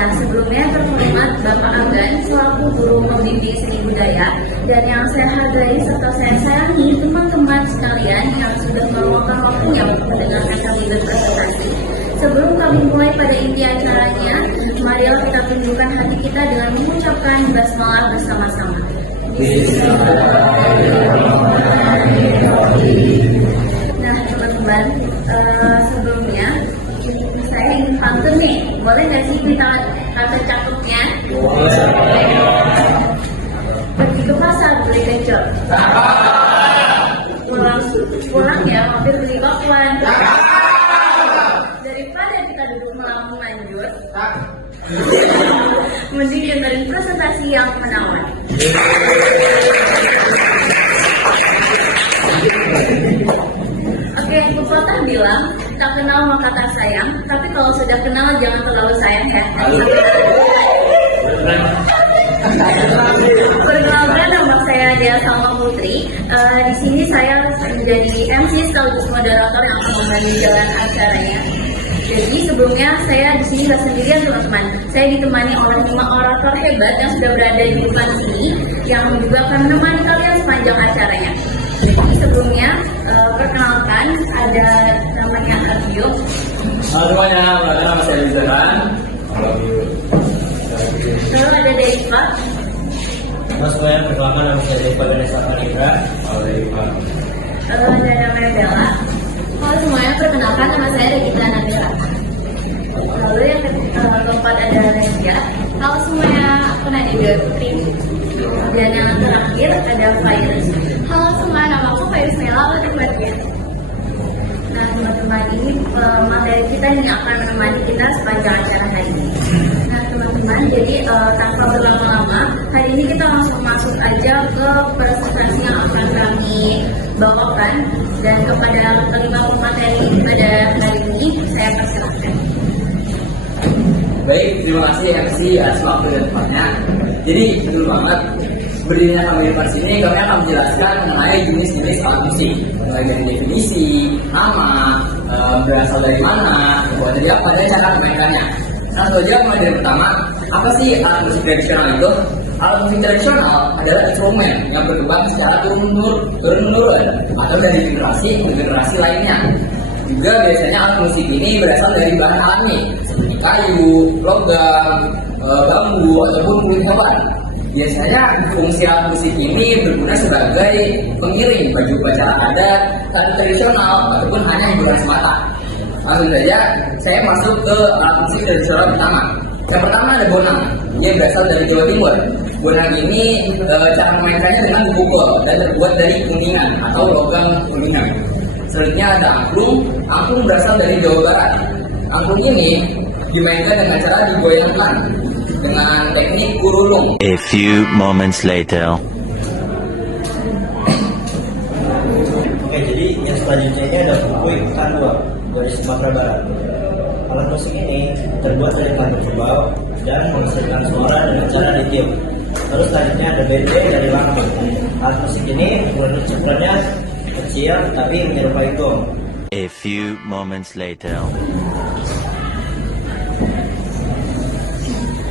Nah, sebelumnya terhormat Bapak Agan selaku guru pembimbing seni budaya dan yang saya hargai serta saya sayangi teman-teman sekalian yang sudah meluangkan waktunya untuk mendengarkan kami berpresentasi. Sebelum kami mulai pada inti acaranya, marilah kita tundukkan hati kita dengan mengucapkan basmalah bersama-sama. Nah, teman-teman, sebelumnya saya ingin pantun nih. Boleh nggak sih kita kata cakupnya? Pergi ke pasar beli becok. Pulang ya mampir beli bakwan. Daripada kita duduk melamun lanjut, mending dengerin presentasi yang menawan. Oke, pepatah bilang tak kenal maka tak sayang, tapi kalau sudah kenal jangan terlalu sayang ya. Perkenalkan, nama saya Dea Salma Putri. Di sini saya menjadi MC sekaligus moderator yang akan memandu jalan acaranya. Jadi sebelumnya saya di sini nggak sendirian teman-teman. Saya ditemani oleh 5 orator hebat yang sudah berada di depan sini, yang juga akan menemani kalian sepanjang acaranya. Jadi sebelumnya perkenalkan, ada namanya Arvio. Halo semuanya, nama saya Rizwan. Lalu ada Deva. Halo semuanya, perkenalkan nama saya Deva Ganesha Parindra. Halo Deva. Lalu ada namanya Bella. Halo semuanya, perkenalkan nama saya Regita Nabila. Lalu yang keempat ada Nesya. Halo semuanya, aku Nadia Putri. Dan yang terakhir ada Virus. Halo semua, nama aku Virus Mela. Nah teman-teman, ini materi kita ini akan menemani kita sepanjang acara hari ini. Nah teman-teman, jadi tanpa berlama-lama, hari ini kita langsung masuk aja ke presentasi yang akan kami bawakan. Dan kepada kelima pemateri pada hari ini, saya persilahkan. Baik, terima kasih MC atas waktu dan tempatnya. Jadi betul banget, berdirinya kami di sini, kami akan menjelaskan mengenai jenis-jenis alat musik, mulai dari definisi, nama, berasal dari mana, buat jadi apa, dan cara memainkannya. Nah, satu aja mulai dari pertama, apa sih alat musik tradisional itu? Alat musik tradisional adalah instrumen yang berkembang secara turun-menurun atau dari generasi ke generasi lainnya. Juga biasanya alat musik ini berasal dari bahan alami seperti kayu, logam, bambu ataupun kulit hewan. Biasanya fungsi alat musik ini berguna sebagai pengiring bagi upacara adat, tari tradisional ataupun hanya hiburan semata. Langsung saja saya masuk ke alat musik tradisional pertama. Yang pertama ada bonang. Dia berasal dari Jawa Timur. Bonang ini cara memainkannya dengan pukul dan terbuat dari kuningan atau logam kuningan. Selanjutnya ada angklung. Angklung berasal dari Jawa Barat. Angklung ini dimainkan dengan cara digoyangkan dengan teknik kurulung. A few moments later. Oke, jadi yang selanjutnya ini ada kukuy kandua dari Sumatera Barat. Alat musik ini terbuat dari kayu kerbau dan menghasilkan suara dengan cara ditiup. Terus selanjutnya ada bendeng dari Lampung. Alat musik ini bentuk cipratnya kecil tapi menyerupai gong. A few moments later.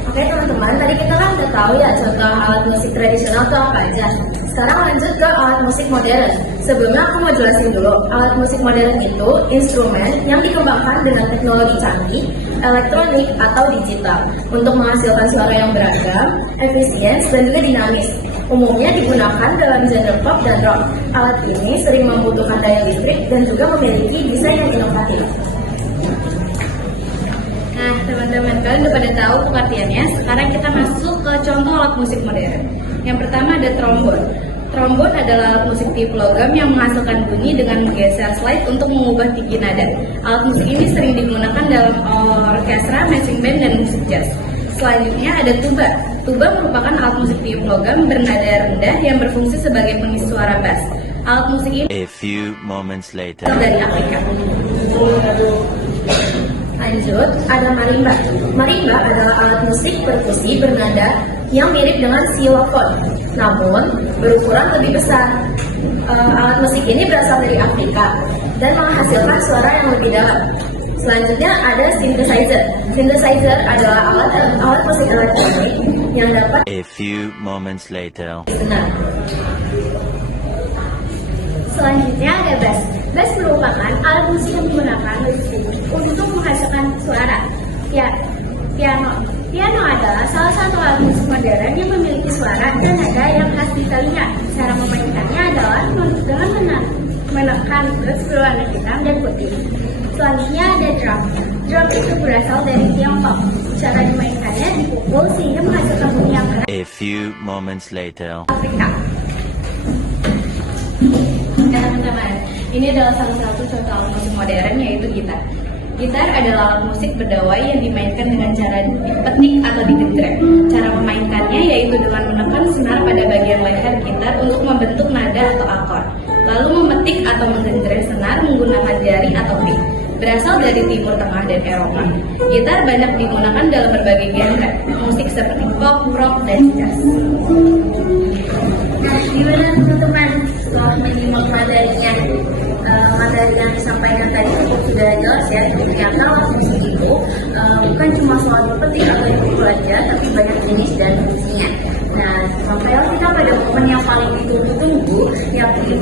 Oke teman-teman, tadi kita kan udah tahu ya contoh alat musik tradisional itu apa aja. Sekarang lanjut ke alat musik modern. Sebelumnya aku mau jelasin dulu, alat musik modern itu instrumen yang dikembangkan dengan teknologi canggih, elektronik atau digital untuk menghasilkan suara yang beragam, efisien, dan juga dinamis. Umumnya digunakan dalam genre pop dan rock. Alat ini sering membutuhkan daya listrik dan juga memiliki desain yang inovatif. Nah, teman-teman, kalian udah pada tahu pengertiannya. Sekarang kita masuk ke contoh alat musik modern. Yang pertama ada trombon. Trombon adalah alat musik tiup logam yang menghasilkan bunyi dengan menggeser slide untuk mengubah tinggi nada. Alat musik ini sering digunakan dalam orkestra, marching band, dan musik jazz. Selanjutnya ada tuba. Tuba merupakan alat musik tiup logam bernada rendah yang berfungsi sebagai pengisi suara bass. Alat musik ini A few moments later. dari Afrika. Lanjut, ada marimba. Marimba adalah alat musik perkusi bernada yang mirip dengan xylophone, namun berukuran lebih besar. Alat musik ini berasal dari Afrika dan menghasilkan suara yang lebih dalam. Selanjutnya ada synthesizer. Synthesizer adalah alat musik elektronik yang dapat A few moments later. didengar. Selanjutnya ada bass. Bass merupakan alat musik yang menggunakan listrik untuk menghasilkan suara. Piano adalah salah satu alat musik modern yang memiliki suara dan nada yang khas di telinga. Cara memainkannya adalah dengan menekan notes berwarna hitam dan putih. Selanjutnya ada drum. Drum itu berasal dari Tiongkok. Cara dimainkannya dipukul sehingga menghasilkan bunyi yang khas A few moments later. Afrika. Nah, teman-teman, ini adalah salah satu contoh alat musik modern yaitu gitar. Gitar adalah alat musik berdawai yang dimainkan dengan cara dipetik atau digenjreng. Cara memainkannya yaitu dengan menekan senar pada bagian leher gitar untuk membentuk nada atau akor. Lalu memetik atau menggenjreng senar menggunakan jari atau pick. Berasal dari Timur Tengah dan Eropa. Gitar banyak digunakan dalam berbagai genre musik seperti pop, rock, dan jazz. Nah, gimana teman-teman setelah menyimak materinya? Materi yang disampaikan tadi sudah jelas ya. Ternyata alat musik itu bukan cuma soal berpetik atau dipukul aja, tapi banyak jenis dan fungsinya. Nah, sampailah kita pada momen yang paling ditunggu-tunggu, yakni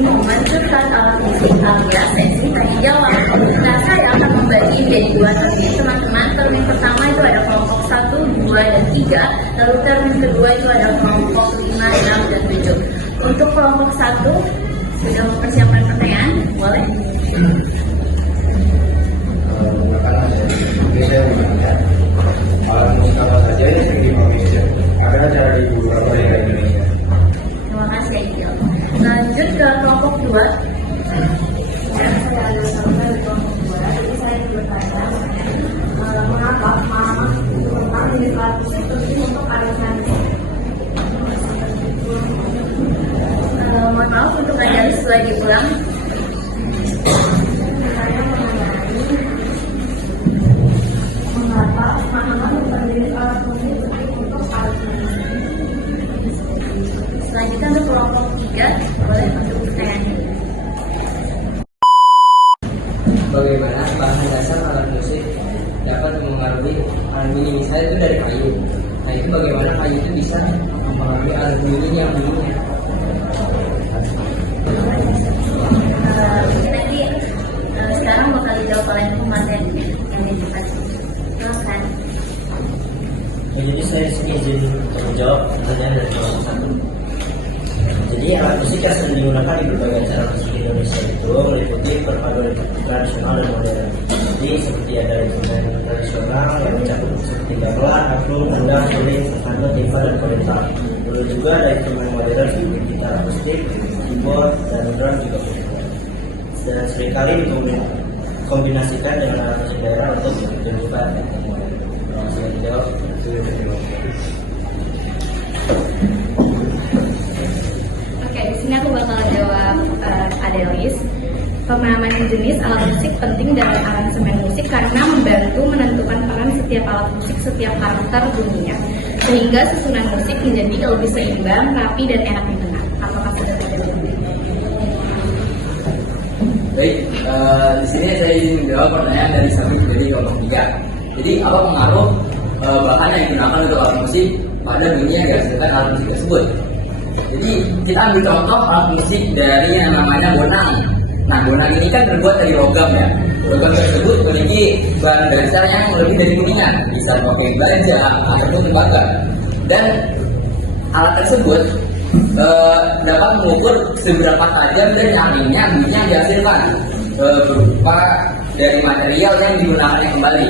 momen curhat alat musik alias sesi tanya jawab. Nah, saya akan membagi menjadi dua termin, teman-teman. Termin pertama itu ada kelompok 1, 2, dan 3. Lalu termin kedua itu ada kelompok 5, 6, dan 7. Untuk kelompok 1 sudah mempersiapkan pertanyaan, boleh? Saya mengingat alat musik apa saja yang sering dipakai. Ada cara di beberapa daerah Indonesia. Terima kasih, Angel. Lanjut ke kelompok 2. Saya ada sampai di kelompok 2. Jadi saya bertanya mengapa tentang jenis alat musik penting untuk arisan. Mohon maaf untuk Anda sesuai diulang. Saya mengenai mengapa jenis alat musik penting untuk arisan. Selanjutnya untuk kelompok 3, boleh untuk pertanyaan. Bagaimana bahan dasar alat musik dapat mempengaruhi harmoni? Misalnya itu dari kayu. Nah itu bagaimana kayu itu bisa mempengaruhi harmoni yang bunyinya? Mungkin nanti sekarang bakal dijawab oleh materinya yang dikasih. Silakan. Jadi saya izin menjawab pertanyaan dari kelompok 1. Jadi alat musik yang sering digunakan di berbagai acara musik Indonesia itu meliputi perpaduan tradisional dan modern. Jadi seperti ada instrumen tradisional yang mencakup seperti gamelan, angklung, gendang, suling, sesando, tifa, dan korental. Lalu juga ada instrumen modern seperti gitar akustik, keyboard, dan drum juga populer. Dan seringkali dikombinasikan dengan alat musik daerah untuk menunjukkan teknik modern. Kalau saya dijawab, itu terima kasih. Oke, di sini aku bakal jawab Adelis. Pemahaman jenis alat musik penting dalam aransemen musik karena membantu menentukan peran setiap alat musik setiap karakter bunyinya, sehingga susunan musik menjadi lebih seimbang, rapi, dan enak didengar. Apakah sudah terjawab? Baik, di sini saya ingin menjawab pertanyaan dari dari kelompok 3. Jadi apa pengaruh bahan yang digunakan untuk alat musik pada bunyi yang dihasilkan alat musik tersebut? Jadi kita ambil contoh alat musik dari yang namanya bonang. Nah, bonang ini kan terbuat dari logam ya. Logam tersebut memiliki bahan dasar yang lebih dari kuningan, bisa pakai baja ataupun tembaga. Dan alat tersebut dapat mengukur seberapa tajam dan nyaringnya bunyi yang dihasilkan berupa dari material yang digunakannya kembali.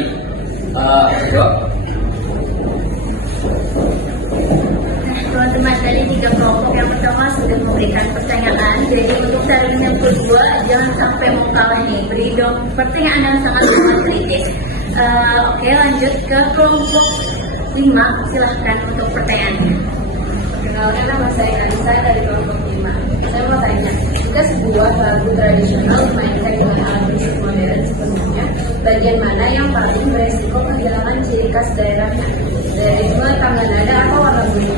Teman-teman, dari 3 kelompok yang pertama sudah memberikan pertanyaan. Jadi untuk termin yang kedua jangan sampai mau kalah nih. Beri dong pertanyaan yang sangat kritis. Oke, lanjut ke kelompok 5. Silahkan untuk pertanyaannya. Perkenalkan, nama saya Anissa dari kelompok 5. Saya mau tanya, jika sebuah lagu tradisional dimainkan dengan alat musik modern sebelumnya, bagian mana yang paling beresiko kehilangan ciri khas daerahnya? Ritme, tangga nada, atau warna bunyi?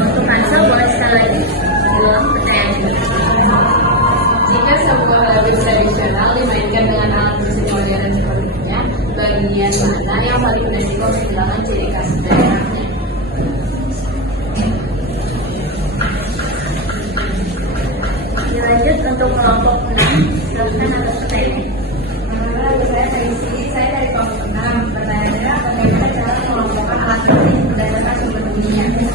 Untuk Ansel boleh paling beresiko kehilangan ciri khas daerahnya. Dilanjut untuk kelompok 6, silakan atas pertanyaan. Saya dari kelompok 6. Pertanyaannya, bagaimana cara mengelompokkan alat musik berdasarkan sumber bunyinya?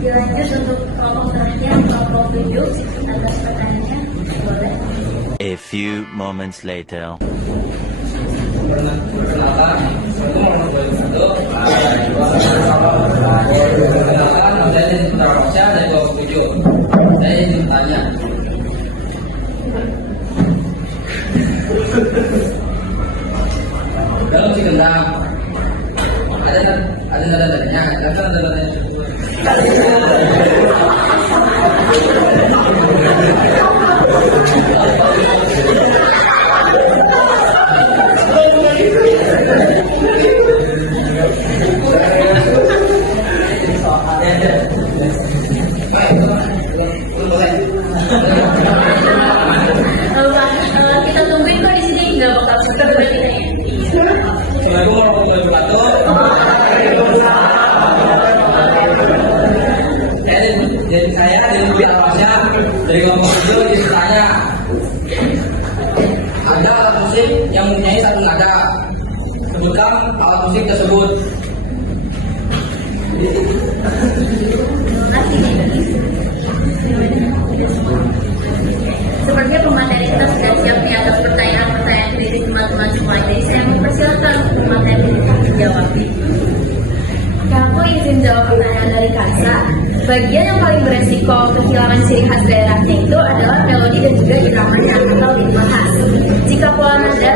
Dilanjut untuk kelompok terakhir, kelompok 7, atas pertanyaannya. Boleh. A few moments later. Perkenalkan, perkenalkan, saya ingin Ramasya dari kelompok 7. Saya ingin tanya. Dalam musik gendang ada nada-nadanya, ada nada-nadanya. Kita tungguin kok di sini nggak bakal suka kita ya. Assalamualaikum warahmatullahi wabarakatuh. Saya dari Ramasya dari kelompok 7 ditanya, ada alat musik yang mempunyai satu nada. Sebutkan alat musik tersebut. Terima kasih. Sepertinya pemateri kita sudah siap nih atas pertanyaan-pertanyaan dari teman-teman semua. Jadi saya mempersilakan pemateri menjawab. Aku izin jawab pertanyaan dari Kansa. Bagian yang paling beresiko kehilangan ciri khas daerahnya itu adalah melodi dan juga iramanya atau ritme khas. Jika pola nada,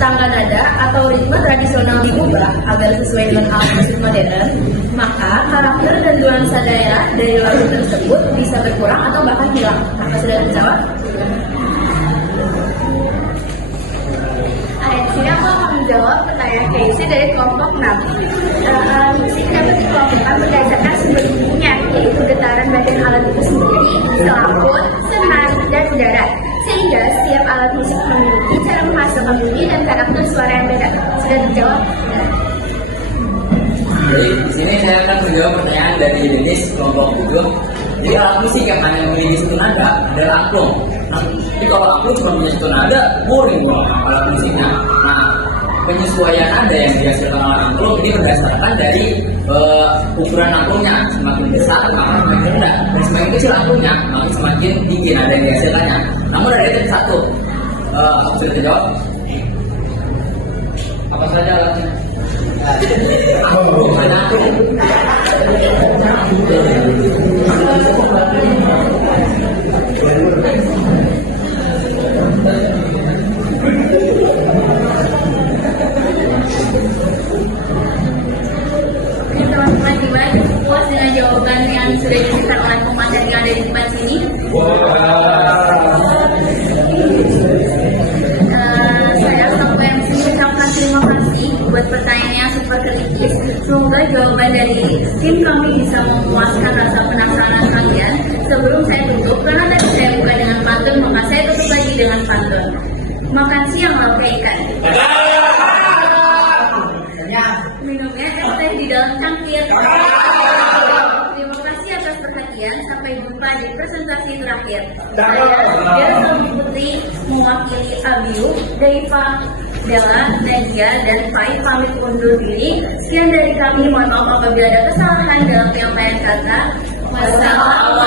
tangga nada, atau ritme tradisional diubah agar sesuai dengan alat musik modern, maka karakter dan nuansa daerah dari lagu tersebut bisa berkurang atau bahkan hilang. Apa sudah terjawab? Di sini aku akan menjawab pertanyaan Casey dari kelompok 6. Musik dapat dikelompokkan berdasarkan sumber bunyinya, yaitu getaran badan alat itu sendiri, selaput, senar, dan udara. Sehingga setiap alat musik memiliki cara menghasilkan bunyi dan karakter suara yang beda. Sudah terjawab? Jadi di sini saya akan menjawab pertanyaan dari Denis kelompok 7. Jadi alat musik yang hanya memiliki satu nada adalah angklung. Nah, jadi kalau angklung cuma punya satu nada, boring dong alat musiknya. Nah, penyesuaian nada yang dihasilkan oleh angklung ini berdasarkan dari ukuran angklungnya. Semakin besar maka semakin rendah, dan semakin kecil angklungnya maka semakin tinggi nada yang dihasilkannya. Namun ada itu satu, sudah terjawab. Apa saja alatnya? Angklung, ada angklung. Teman-teman, gimana? Puas dengan jawaban yang sudah diberikan oleh pemateri yang ada di depan sini? Saya selaku MC mengucapkan terima kasih buat pertanyaan yang super kritis. Semoga jawaban dari tim kami bisa memuaskan rasa penasaran kalian. Sebelum saya tutup, karena tadi saya buka dengan pantun, maka saya tutup lagi dengan pantun. Makan siang lauk ikan. Minumnya es teh di dalam cangkir. Terima kasih atas perhatian. Sampai jumpa di presentasi terakhir. Saya Dela Putri mewakili Abiu, Deiva, Della, Nadia, dan Pai pamit undur diri. Sekian dari kami. Mohon maaf apabila ada kesalahan dalam penyampaian kata. Wassalamualaikum.